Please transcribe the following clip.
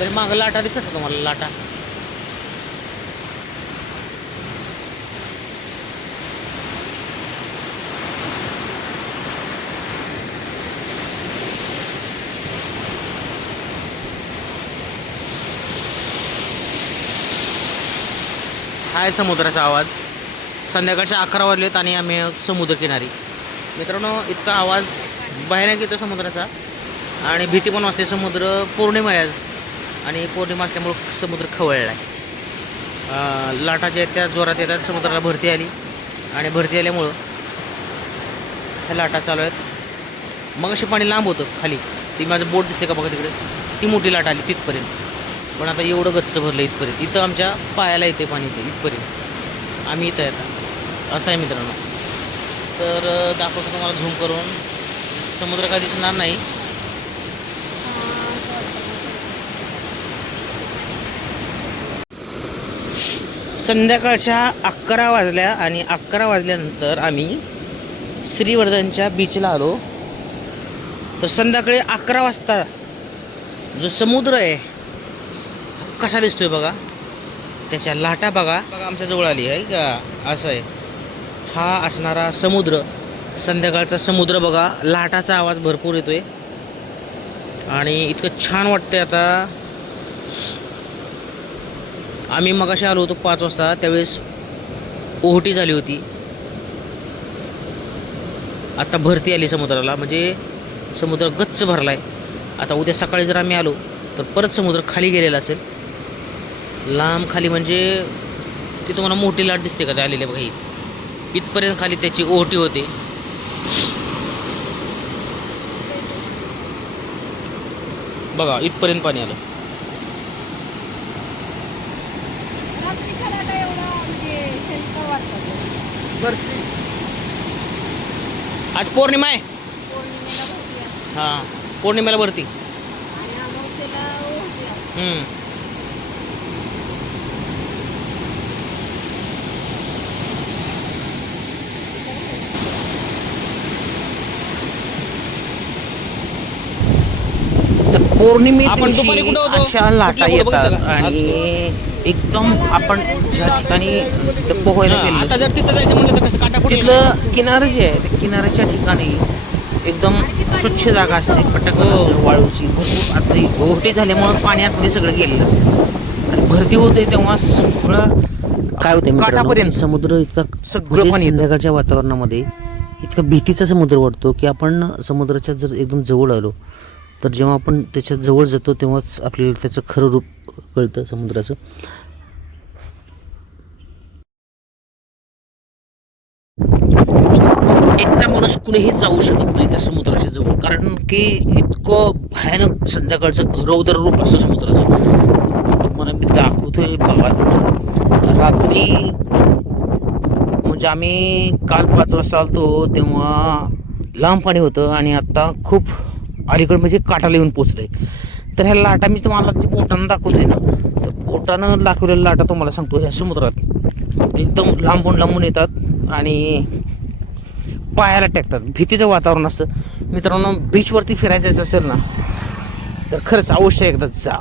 तरी मागं लाटा दिसत का तुम्हाला लाटा. हाय आहे समुद्राचा आवाज. संध्याकाळच्या अकरा वाजलेत आणि आम्ही समुद्रकिनारी. मित्रांनो इतका आवाज भयानक येतो समुद्राचा. आणि भीती पण वाजते समुद्र पौर्णिमा आहे आज. आणि पौर्णिमा असल्यामुळं समुद्र खवळला आहे. लाटा ज्या आहेत त्या जोरात येतात समुद्राला भरती आली. आणि भरती आल्यामुळं ह्या लाटा चालू आहेत. मग अशी पाणी लांब होतं खाली. ती माझं बोट दिसते का बघा तिकडे? ती मोठी लाट आली तिथपर्यंत. पण आता एवढं गच्च भरलं इथपर्यंत. इथं आमच्या पायाला येते पाणी इथं इथपर्यंत. आम्ही इथं येतात असं आहे मित्रांनो. तर दाखवतो तुम्हाला झूम करून. समुद्र काय दिसणार नाही. संध्याकाळच्या अकरा वाजल्या आणि अकरा वाजल्यानंतर आम्ही श्रीवर्धनच्या बीचला आलो. तर संध्याकाळी अकरा वाजता जो समुद्र आहे कसा दिसतोय बघा? त्याच्या लाटा बघा. बघा आमच्या जवळ आली आहे का? असं आहे. हा असणारा समुद्र. संध्याकाळचा समुद्र बघा. लाटाचा आवाज भरपूर येतोय. आणि इतकं छान वाटतंय आता. आम्ही मगाशी आलो होतो पाच वाजता त्यावेळेस ओहोटी झाली होती. आत्ता भरती आली समुद्राला म्हणजे समुद्र गच्च भरला आहे आता उद्या सकाळी जर आम्ही आलो तर परत समुद्र खाली गेलेला असेल. लांब खाली म्हणजे ती तुम्हाला मोठी लाट दिसते का ते आलेले बघा इथपर्यंत खाली त्याची ओहोटी होते. बघा इथपर्यंत पाणी आलं रात्रीच्या लाटा एवढा म्हणजे हेल्प आज पौर्णिमा आहे पौर्णिमेला भरती असते हां पौर्णिमेला भरती आणि अमावस्येला ओहोटी असते हम्म. तर पौर्णिमे आपण दुपारी कुठं होतो? अशा लाटा कुठल्या कुठं येतात बघितलं का? आणि एकदम आपण ज्या ठिकाणी पोहायला आता गेलो जर तिथं जायचं म्हणलं तर कसं काटा कुठे तिथलं किनारा जे आहे त्या किनाऱ्याच्या ठिकाणी एकदम स्वच्छ जागा असते पटक हो. वाळूची. भरपूर आता ही ओहोटी झाल्यामुळे पाण्यात सगळं गेलेलं असतं. आणि भरती होते तेव्हा सगळं काय होते काठापर्यंत. समुद्र इतका सगळं म्हणजे पाणी येतं. संध्याकाळच्या वातावरणामध्ये इतका भीतीचा समुद्र वाटतो की आपण समुद्राच्या जर एकदम जवळ आलो तर जेव्हा आपण त्याच्याजवळ जातो तेव्हाच आपल्याला त्याचं खरं रूप कळतं समुद्राचं. एकटा माणूस कुणीही जाऊ शकत नाही त्या समुद्राच्या जवळ. कारण की इतकं भयानक संध्याकाळचं रौदर रूप असं समुद्राचं. तुम्हाला मी दाखवतोय बघा रात्री म्हणजे आम्ही काल पाच वाजता आलतो तेव्हा लांब पाणी होतं आणि आता खूप अलीकडे म्हणजे काटाला येऊन पोचलंय तर ह्या लाटा मी तुम्हाला पोटानं दाखवते ना. तर पोटानं दाखवलेल्या लाटा तुम्हाला सांगतो ह्या समुद्रात एकदम लांबून लांबून येतात आणि पायाला टेकतात. भीतीचं वातावरण असतं. मित्रांनो बीचवरती फिरायचं असेल ना तर खरंच अवश्य एकदा जा.